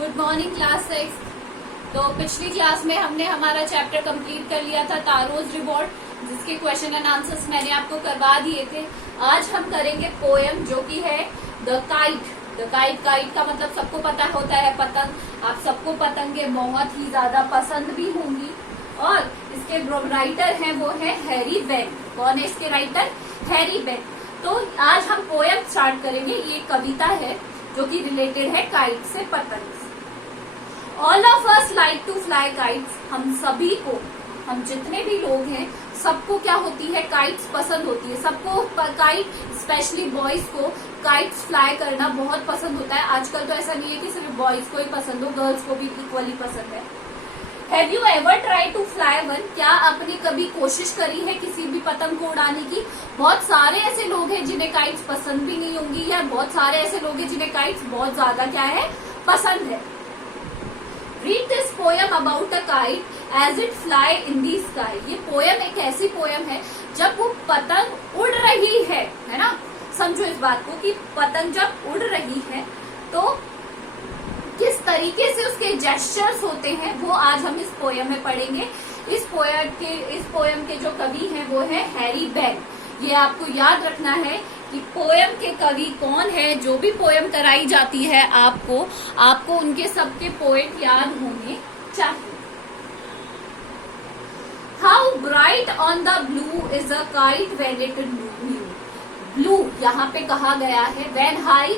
Good morning class 6। तो पिछली class में हमने हमारा चैप्टर कंप्लीट कर लिया था तारोज रिवॉर्ड, जिसके क्वेश्चन एंड आंसर्स मैंने आपको करवा दिए थे। आज हम करेंगे पोएम जो कि है the kite. The kite, kite का मतलब सबको पता होता है पतंग। आप सबको पतंगे बहुत ही ज्यादा पसंद भी होंगी। और इसके राइटर हैं वो है हैरी वेन। कौन है इसके राइटर? Harry when. तो आज हम पोएम स्टार्ट करेंगे। ये कविता है जो कि रिलेटेड है काइट से, पतंग से। All of us like to fly kites. हम सभी को, हम जितने भी लोग हैं, सबको क्या होती है? काइट्स पसंद होती है। सबको काइट, स्पेशली बॉयज को काइट्स फ्लाई करना बहुत पसंद होता है। आजकल तो ऐसा नहीं है कि सिर्फ बॉयज को ही पसंद हो, गर्ल्स को भी इक्वली पसंद है। Have you ever try to fly one? क्या आपने कभी कोशिश करी है किसी भी पतंग को उड़ाने की? बहुत सारे ऐसे लोग हैं जिन्हें काइट्स पसंद भी नहीं होंगी, या बहुत सारे ऐसे लोग हैं जिन्हें काइट्स बहुत ज्यादा क्या है, पसंद है। Read this poem about a kite as it fly in the sky. ये पोएम एक ऐसी पोएम है जब वो पतंग उड़ रही है ना। समझो इस बात को कि पतंग जब उड़ रही है तो किस तरीके से उसके जेस्चर्स होते हैं, वो आज हम इस पोएम में पढ़ेंगे। इस पोएम के जो कवि हैं वो है हैरी वेन। ये आपको याद रखना है कि पोएम के कवि कौन है। जो भी पोएम कराई जाती है आपको उनके सबके पोएट याद होने चाहिए। How bright on the blue is a kite when it new. Blue यहाँ पे कहा गया है, when high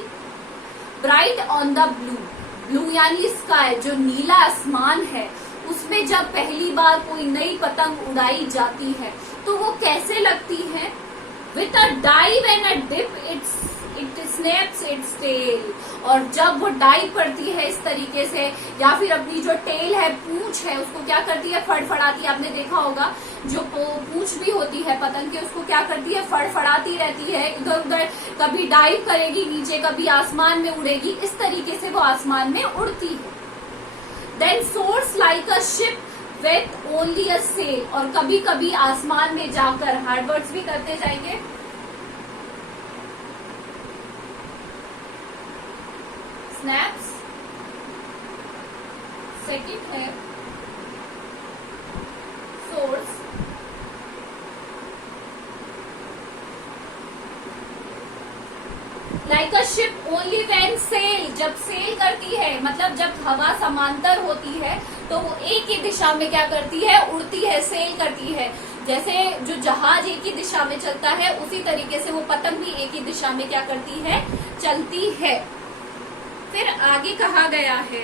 bright on the blue. Blue यानी स्काई, जो नीला आसमान है, उसमें जब पहली बार कोई नई पतंग उड़ाई जाती है तो वो कैसे लगती है? With a dive and a dip it snaps its tail. और जब वो डाइव करती है इस तरीके से, या फिर अपनी जो टेल है, पूंछ है, उसको क्या करती है? फड़फड़ाती है। आपने देखा होगा जो पूंछ भी होती है पतंग के, उसको क्या करती है? फड़फड़ाती रहती है इधर उधर। कभी डाइव करेगी नीचे, कभी आसमान में उड़ेगी। इस तरीके से वो आसमान में उड़ती है। Then soars like a ship with only a sail. और कभी कभी आसमान में जाकर, हार्ड वर्ड्स भी करते जाएंगे, स्नैप्स, सेकंड है soars, like a ship only when sail. जब सेल करती है, मतलब जब हवा समांतर होती है तो वो एक ही दिशा में क्या करती है? उड़ती है, सेल करती है। जैसे जो जहाज एक ही दिशा में चलता है, उसी तरीके से वो पतंग भी एक ही दिशा में क्या करती है? चलती है। फिर आगे कहा गया है,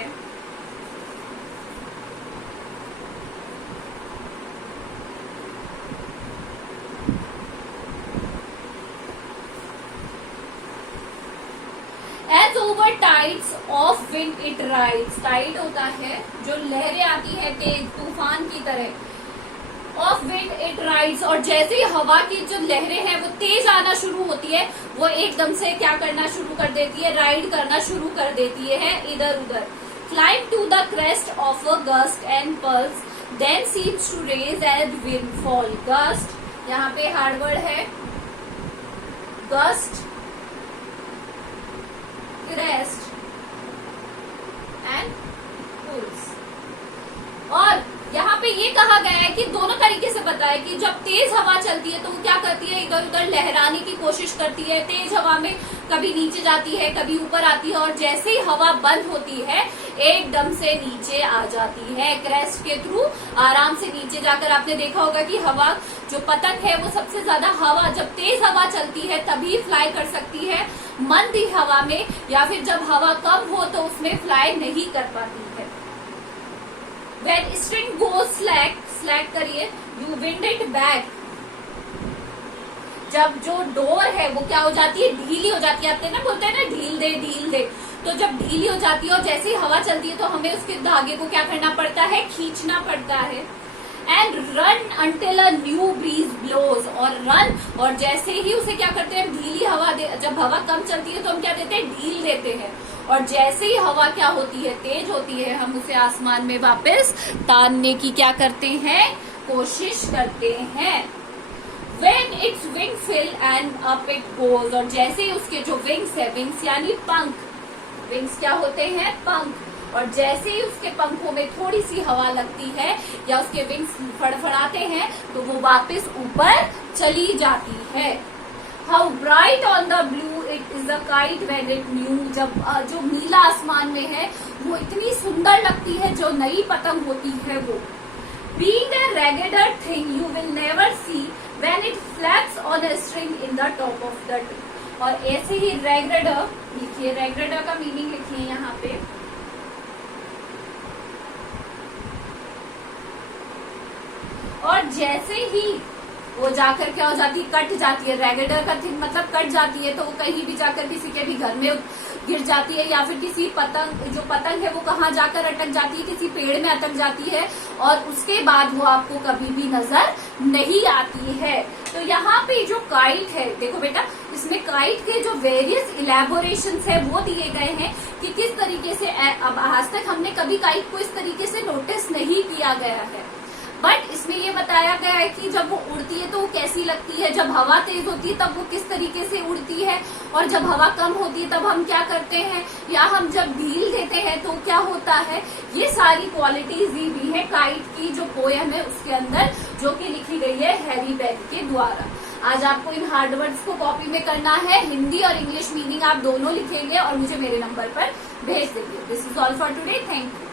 as over tides of wind it rides. Tide होता है जो लहरें आती है तेज तूफान की तरह। ऑफ विंड इट राइड्स, और जैसे ही हवा की जो लहरें हैं वो तेज आना शुरू होती है, वो एकदम से क्या करना शुरू कर देती है? राइड करना शुरू कर देती है इधर उधर। Climb to the crest of a gust and pulls then seems to rage as wind fall. Gust यहाँ पे हार्ड वर्ड है, गस्ट, क्रेस्ट एंड पुल्स। और यहाँ पे ये कहा गया है कि दोनों तरीके से बताया कि जब तेज हवा चलती है तो वो क्या करती है? इधर उधर लहराने की कोशिश करती है। तेज हवा में कभी नीचे जाती है, कभी ऊपर आती है, और जैसे ही हवा बंद होती है एकदम से नीचे आ जाती है। क्रेस्ट के थ्रू आराम से नीचे जाकर, आपने देखा होगा कि हवा, जो पतंग है वो सबसे ज्यादा हवा, जब तेज हवा चलती है तभी फ्लाई कर सकती है। मंद हवा में या फिर जब हवा कम हो तो उसमें फ्लाई नहीं कर पाती है। When string goes slack, slack करिए, you wind it back। जब जो डोर है वो क्या हो जाती है? ढीली हो जाती है। आपने ना बोलते हैं ना ढील दे ढील दे, तो जब ढीली हो जाती है और जैसे ही हवा चलती है तो हमें उसके धागे को क्या करना पड़ता है? खींचना पड़ता है। And run until a new breeze blows. और रन, और जैसे ही उसे क्या करते हैं? ढीली हवा जब हवा कम चलती है तो हम क्या देते हैं? ढील देते हैं। और जैसे ही हवा क्या होती है? तेज होती है, हम उसे आसमान में वापस तानने की क्या करते हैं? कोशिश करते हैं। When its wing fill and up it goes। और जैसे ही उसके जो विंग्स है, विंग्स यानी पंख, विंग्स क्या होते हैं? पंख। और जैसे ही उसके पंखों में थोड़ी सी हवा लगती है या उसके विंग्स फड़फड़ाते हैं तो वो वापस ऊपर चली जाती है। How bright on the blue it is a kite when it new, जब जो नीला आसमान में है वो इतनी सुंदर लगती है जो नई पतंग होती है वो। Being a raggeder thing you will never see when it flaps on a string in the top of the tree। और ऐसे ही raggeder लिखिए, raggeder का मीनिंग लिखिए यहाँ पे। और जैसे ही वो जाकर क्या हो जाती है, कट जाती है। रैगेडर का थिंग मतलब कट जाती है तो वो कहीं भी जाकर किसी के भी घर में गिर जाती है या फिर किसी पतंग, जो पतंग है वो कहाँ जाकर अटक जाती है, किसी पेड़ में अटक जाती है और उसके बाद वो आपको कभी भी नजर नहीं आती है। तो यहाँ पे जो काइट है, देखो बेटा, इसमें काइट के जो वेरियस इलेबोरेशंस है वो दिए गए हैं कि किस तरीके से, अब आज तक हमने कभी काइट को इस तरीके से नोटिस नहीं किया गया है, बट इसमें ये बताया गया है कि जब वो उड़ती है तो वो कैसी लगती है, जब हवा तेज होती है तब वो किस तरीके से उड़ती है, और जब हवा कम होती है तब हम क्या करते हैं, या हम जब ढील देते हैं तो क्या होता है। ये सारी क्वालिटीज दी हुई है काइट की जो पोयम है उसके अंदर, जो कि लिखी गई है हैरी बेल के द्वारा। आज आपको इन हार्ड वर्ड्स को कॉपी में करना है, हिंदी और इंग्लिश मीनिंग आप दोनों लिखेंगे और मुझे मेरे नंबर पर भेज देंगे। This is all for today, thank you.